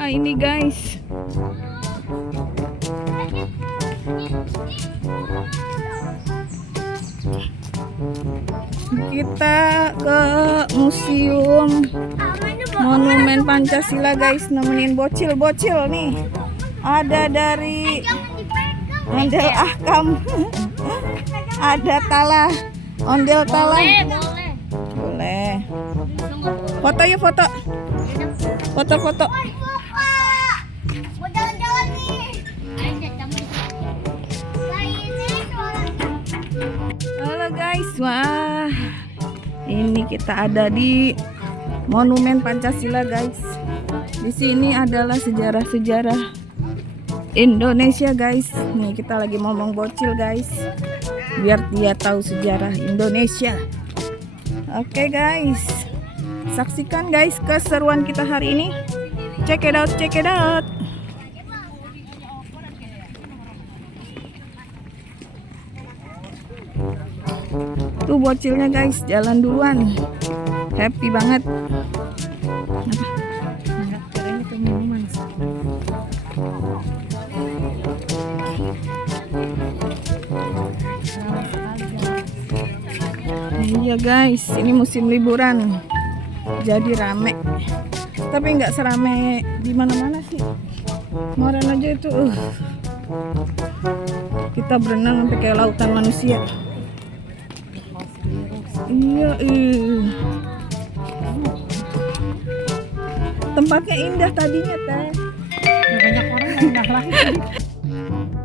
Wah, ini guys. Kita ke museum Monumen Pancasila guys, nemenin bocil-bocil nih. Ada dari Ondel Ahkam. Ada Tala, Ondel Tala. Boleh. Foto yuk, foto. Foto-foto. Mau jalan-jalan nih. Halo guys, wah. Ini kita ada di Monumen Pancasila guys. Di sini adalah sejarah-sejarah Indonesia guys. Nih kita lagi ngomong bocil guys, biar dia tahu sejarah Indonesia. Oke guys, saksikan guys keseruan kita hari ini. Check it out, check it out. Tuh bocilnya guys, jalan duluan. Happy banget. Iya guys, ini musim liburan, jadi rame. Tapi nggak serame di mana-mana sih. Kemarin aja itu, kita berenang sampai kayak lautan manusia. Iya, tempatnya indah tadinya teh. Banyak orang yang indah lagi.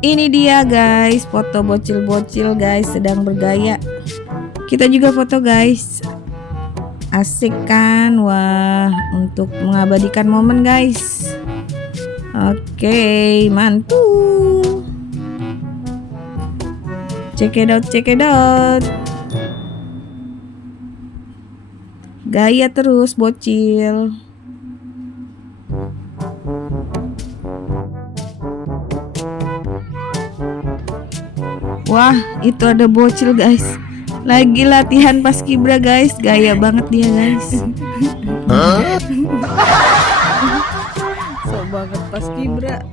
Ini dia guys, foto bocil-bocil guys sedang bergaya. Kita juga foto guys. Asik kan? Wah, untuk mengabadikan momen guys. Oke, mantul. Check it out, check it out. Gaya terus bocil. Wah, itu ada bocil guys. Lagi latihan paskibra guys. Gaya banget dia guys. So banget paskibra.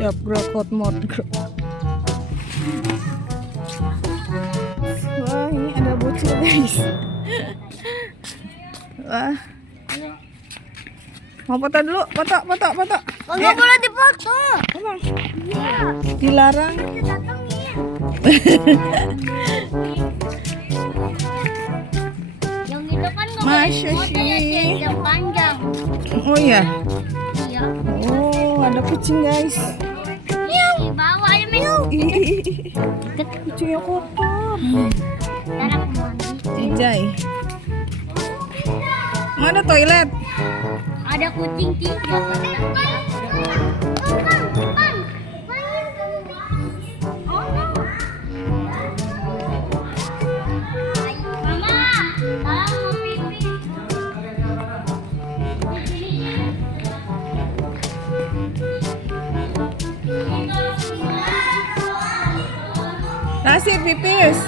Siap gerak mode. Wah, ini ada bocil guys. Wah. Mau foto dulu, foto. Nggak boleh dipoto. Emang? Dilarang. Yang itu kan nggak boleh Masya dipoto ya, sih. yang panjang. Oh iya. Iya. Oh, ada kucing guys. Miau. Bawa aja miau. Ih, kucingnya kotor. Ntar aku mandi. Cijai. Mana toilet? Ada kucing 3. Nasi pipis.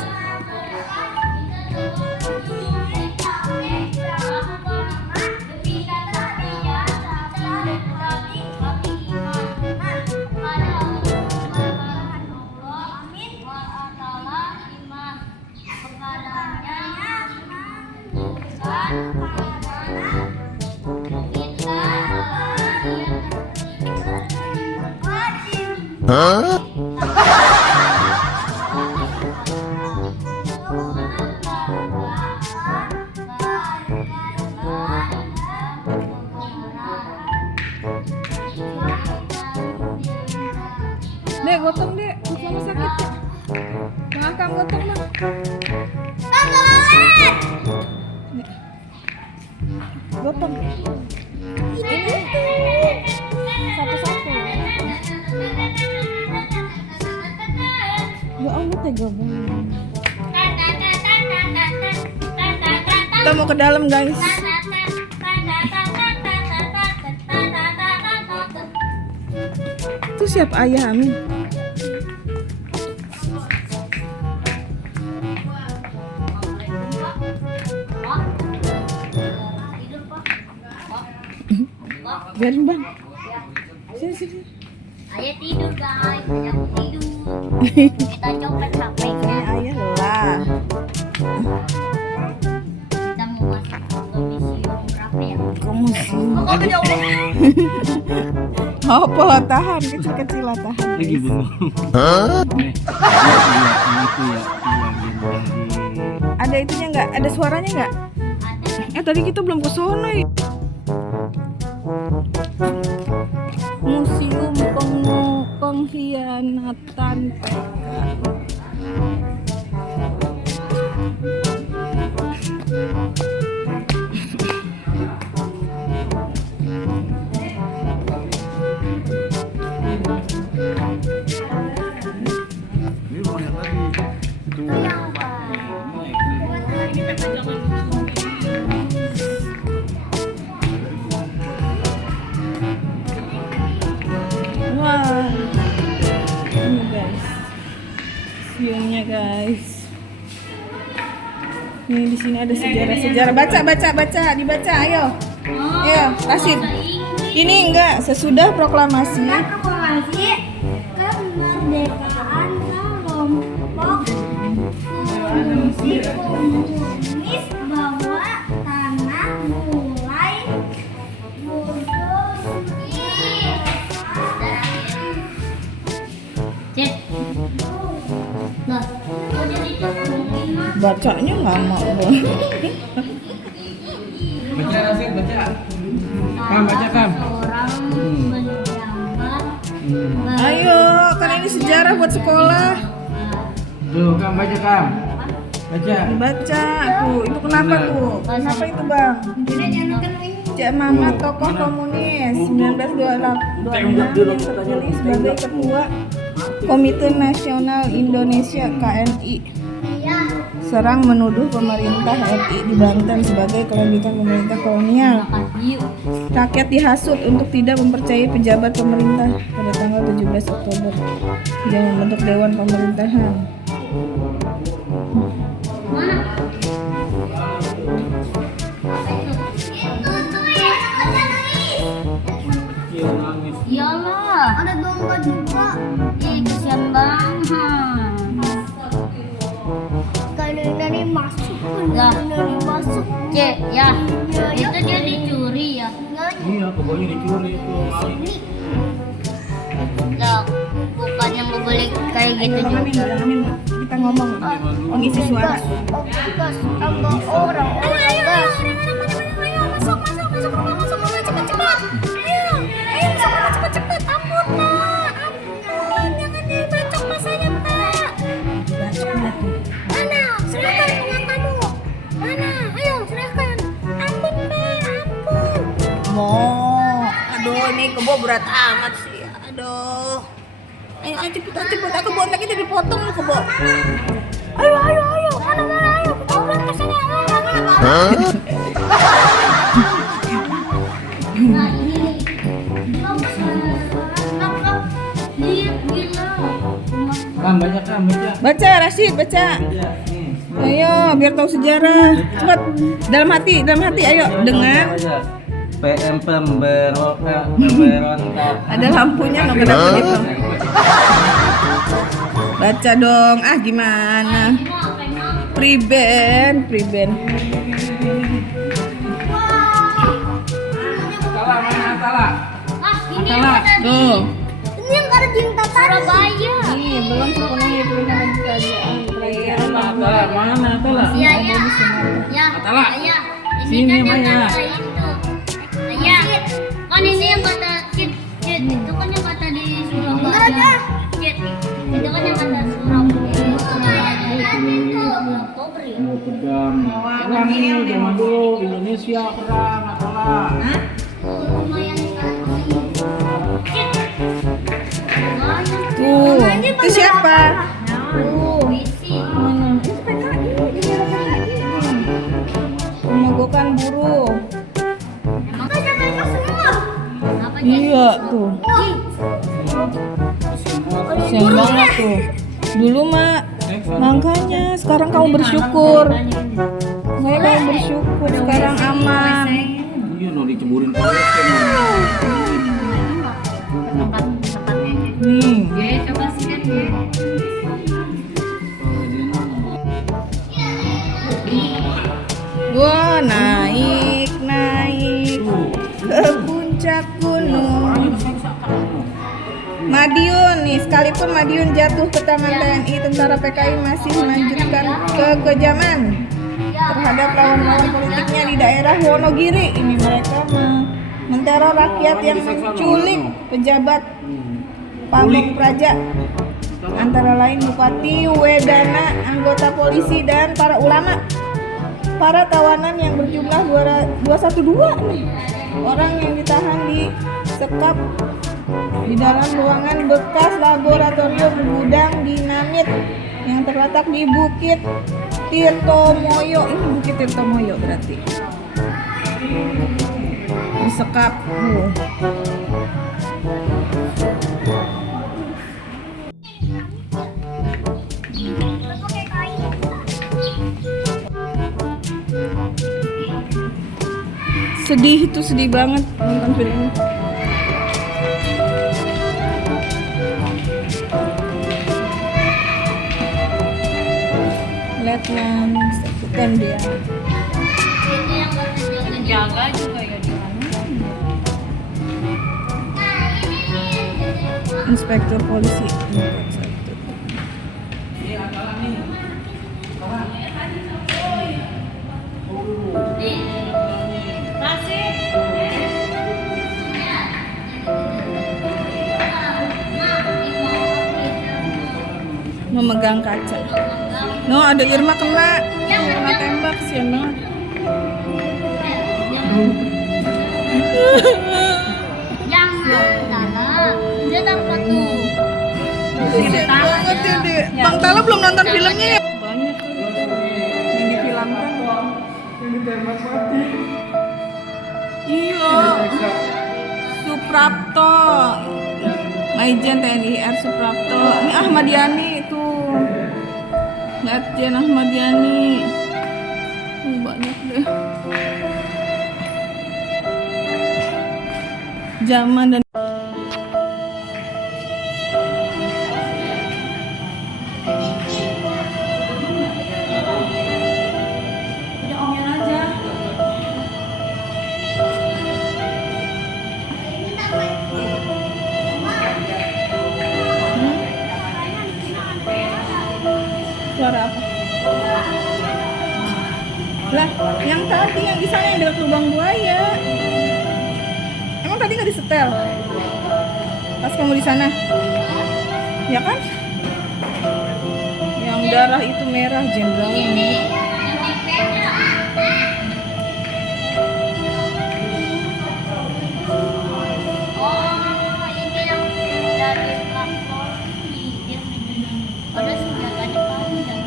Dek, gotong dek, mama sakit dek. Mangkang gotong mah. Gotong. Ini satu-satu. Ya Allah tega banget. Kita mau ke dalam guys. Itu siapa ayah Amin? Biarin bang. Sini sini. Ayah tidur guys, ayah tidur. Kita copet HP-nya. Ayah lah. Kita mau masuk ke museum berapa ya? Museum. Oh, jauh. Oh, pola tahan kecil-kecil lah tahan. Lagi bengong. Hah? Itu ya. Ada itunya nggak? Ada suaranya nggak? Ada. Tadi kita belum ke sono ya. Museum Pengkhianatan PK. Ini mau yang tadi. Itu. Wah, ini guys, viewnya guys. Nih di sini ada sejarah-sejarah. Baca, dibaca. Ayo, Rasid. Ini enggak sesudah proklamasi. Proklamasi kemerdekaan kelompok komunis bahwa tanah mulai Bacanya lama loh. Baca Rasid, baca. Kam, baca Kam. Orang menjabat. Ayo, kan ini sejarah buat sekolah. Tuh, Kam, baca Kam. Baca. Dibaca tuh. Itu kenapa tuh? Kenapa itu bang? Cik Mama tokoh komunis 1926 yang terpilih sebagai ketua Komite Nasional Indonesia KNI. Serang menuduh pemerintah RI di Banten sebagai kelanjutan pemerintah kolonial. Rakyat dihasut untuk tidak mempercayai pejabat pemerintah pada tanggal 17 Oktober yang membentuk Dewan Pemerintahan. Iya, nangis. Iyalah. Ada domba juga. Ih, kesian banget. Dari masuk. Dari masuk. Cek, ya. Itu dia dicuri ya. Iya, pokoknya dicuri itu maling. Lah, bukannya mau beli kayak gitu Jangan juga. kita ngomong mengisi suara. Gas, tambah orang. Gas. Aduh ini kebo berat amat sih. Aduh. Ayo cepet aku buat lagi jadi potong lu kebo. Ayo. Mana ayo. Kita ulang ke sana. Nah, ini. Lihat gila. Kam, baca Kam, baca. Baca Rasid, baca. Baca. Nih. Ayo biar tahu sejarah. Cepat dalam hati ayo dengan PM pemberontak. ada lampunya nggak kenapa gitu. Baca dong. Gimana? Priben. Salah mana salah? Ini Salah. ada di Tuh. ini yang ada di Surabaya. Ini belum sepenuhnya diperintahan kerajaan. Salah mana salah? Iya, Ada iya. di Sumatera. Ya, Atala. iya. Sini, Ini kan Maya. yang kata itu. Iya. Kan ini yang kata Cit. Itu kan yang kata di Surabaya. Cit. Itu kan yang kata Surabaya. kulit, mau pegang. Perang ini zaman dulu Indonesia perang apalah. Tuh, itu siapa? Tuh, mana? Itu PKI, ini ada PKI. Memogokan buruh. Iya tuh. Kasian banget tuh. Dulu mak, makanya sekarang kamu bersyukur. Saya kamu bersyukur sekarang aman. Iya, no diceburin polisi emang. Nih. Coba sih kan Wah, naik ke puncak gunung. Madiun nih, sekalipun Madiun jatuh ke tangan TNI, tentara PKI masih melanjutkan kekejaman terhadap lawan-lawan politiknya di daerah Wonogiri. Ini mereka menteror rakyat yang menculik pejabat Pamuk Praja, antara lain Bupati, Wedana, anggota polisi, dan para ulama. Para tawanan yang berjumlah 212 nih orang yang ditahan di sekap di dalam ruangan bekas laboratorium gudang dinamit yang terletak di Bukit Tirtomoyo. Ini Bukit Tirtomoyo berarti di sekap. Sedih, itu sedih banget nonton film ini. Letnan sekutan dia. ini yang ngejaga juga ya di Inspektur polisi. Memegang kaca. No, ada Irma kena tembak, sian banget. yang mana dia dapat tuh Sian banget ya deh. Bang Tala belum nonton filmnya ya? Banyak tuh yang difilmkan. Ini tembak mati. Iya. Suprapto, Maijen TNI R Suprapto. Ini Ahmad Yani itu. Letjen Ahmad Yani. Banyak deh. Zaman dan suara apa? Lah, yang tadi yang di sana yang dekat lubang buaya. Emang tadi nggak disetel? Pas kamu di sana, ya kan? Yang darah itu merah, jenderal ini. ini yang dari kantor dia ada senjatanya panjang.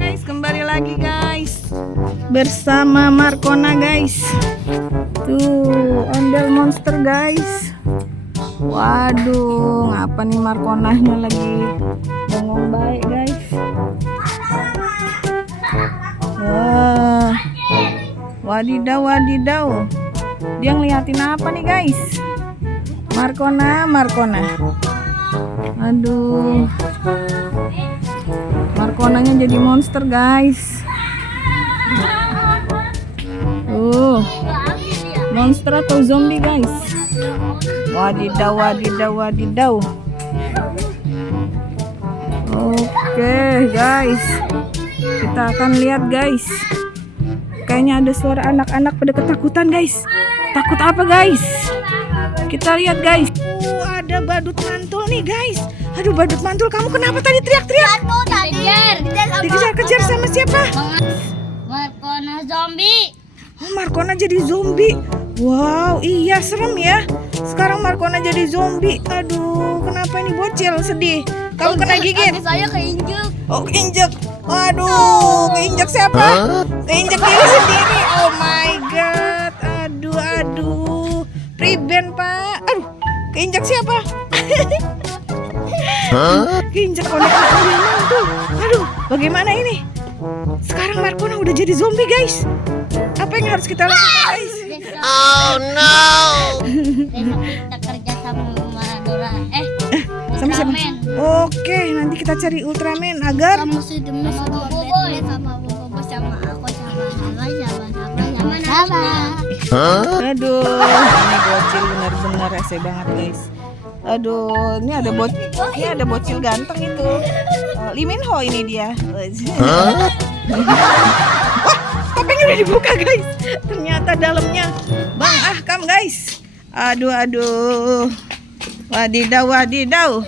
Guys, kembali lagi guys bersama Markona guys. Tuh, ondel monster guys. Waduh, ngapa nih Markonanya lagi bengong baik guys. Wah, wadidaw wadidaw. Dia ngeliatin apa nih guys? Markona. Aduh, Markonanya jadi monster guys. Monster atau zombie guys? Wadidaw. Oke guys, kita akan lihat guys kayaknya ada suara anak-anak pada ketakutan guys. Takut apa guys? Kita lihat guys. Ada badut mantul nih guys. Aduh badut mantul, kamu kenapa tadi teriak-teriak? Dikejar-kejar sama siapa? Markona zombie. Oh, Markona jadi zombie. Wow, iya serem ya. Sekarang Markona jadi zombie. Aduh, kenapa ini bocil sedih? Kamu kena gigit? Saya keinjek. Oh, keinjek. Waduh, keinjek siapa? Keinjek diri sendiri. Oh my god. Aduh. Priben, Pak. Aduh, keinjek siapa? Keinjek boneka harimau tuh. Aduh, bagaimana ini? Sekarang Markona udah jadi zombie, guys. Apa yang harus kita lakukan, guys? Oh no. Besok kita kerja sama Dora. Sama siapa? Ultraman. Oke, nanti kita cari Ultraman agar Sama si Demes, sama Boboiboy, sama Bobo, sama aku, sama Aduh, ini bocil benar-benar rese banget, guys. Aduh, ini ada bocil ganteng itu. Lee Min Ho ini dia. Wah, topengnya udah dibuka, guys. Ternyata dalamnya Bang Ahkam, guys. Aduh. Wadidaw.